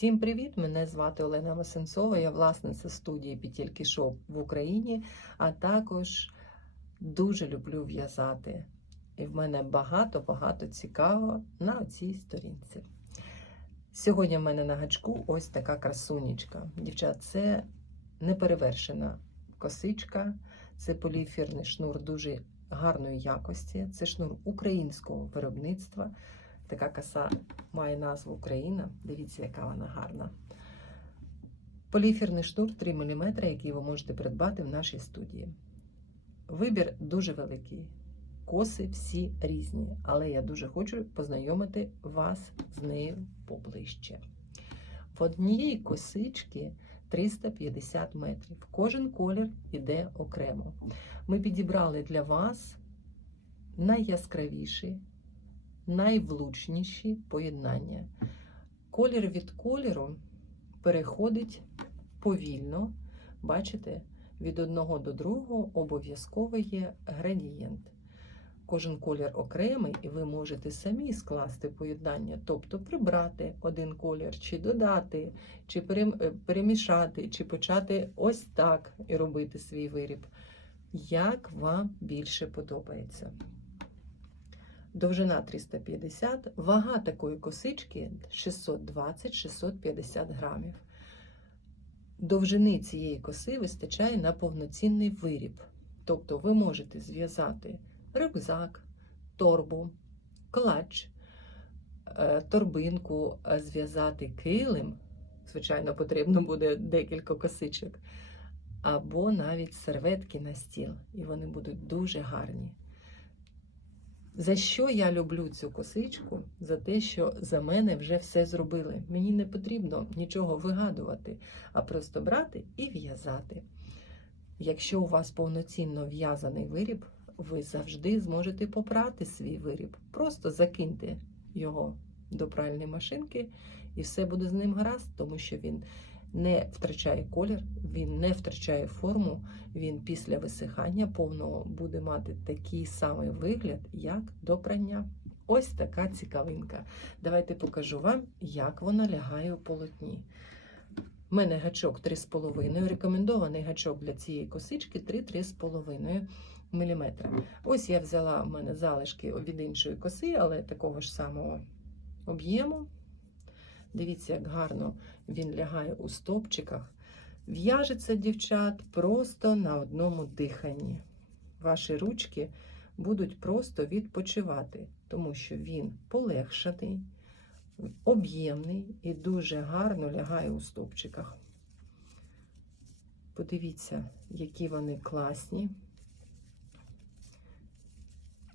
Всім привіт! Мене звати Олена Масенцова, я власниця студії Петельки Шоп в Україні, а також дуже люблю в'язати. І в мене багато-багато цікавого на цій сторінці. Сьогодні в мене на гачку ось така красунечка. Дівчат, це неперевершена косичка, це поліефірний шнур дуже гарної якості. Це шнур українського виробництва. Така коса має назву Україна. Дивіться, яка вона гарна. Поліефірний шнур 3 мм, який ви можете придбати в нашій студії. Вибір дуже великий. Коси всі різні, але я дуже хочу познайомити вас з нею поближче. В однієї косички 350 метрів. Кожен колір іде окремо. Ми підібрали для вас найяскравіші, найвлучніші поєднання. Колір від кольору переходить повільно. Бачите, від одного до другого обов'язково є градієнт. Кожен колір окремий, і ви можете самі скласти поєднання, тобто прибрати один колір, чи додати, чи перемішати, чи почати ось так і робити свій виріб. Як вам більше подобається. Довжина 350, вага такої косички 620-650 грамів. Довжини цієї коси вистачає на повноцінний виріб. Тобто ви можете зв'язати рюкзак, торбу, клач, торбинку, зв'язати килим. Звичайно, потрібно буде декілька косичок, або навіть серветки на стіл, і вони будуть дуже гарні. За що я люблю цю косичку? За те, що за мене вже все зробили. Мені не потрібно нічого вигадувати, а просто брати і в'язати. Якщо у вас повноцінно в'язаний виріб, ви завжди зможете попрати свій виріб. Просто закиньте його до пральної машинки, і все буде з ним гаразд, тому що він не втрачає колір, він не втрачає форму, він після висихання повного буде мати такий самий вигляд, як до прання. Ось така цікавинка. Давайте покажу вам, як вона лягає у полотні. У мене гачок 3,5. Рекомендований гачок для цієї косички 3-3,5 мм. Ось я взяла в мене залишки від іншої коси, але такого ж самого об'єму. Дивіться, як гарно він лягає у стопчиках. В'яжеться, дівчат, просто на одному диханні. Ваші ручки будуть просто відпочивати, тому що він полегшений, об'ємний і дуже гарно лягає у стопчиках. Подивіться, які вони класні.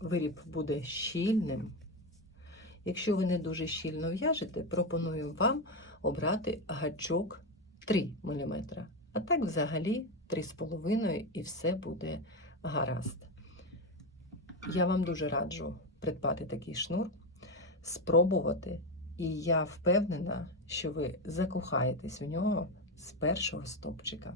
Виріб буде щільним. Якщо ви не дуже щільно в'яжете, пропоную вам обрати гачок 3 мм. А так, взагалі, 3,5 і все буде гаразд. Я вам дуже раджу придбати такий шнур, спробувати, і я впевнена, що ви закохаєтесь в нього з першого стопчика.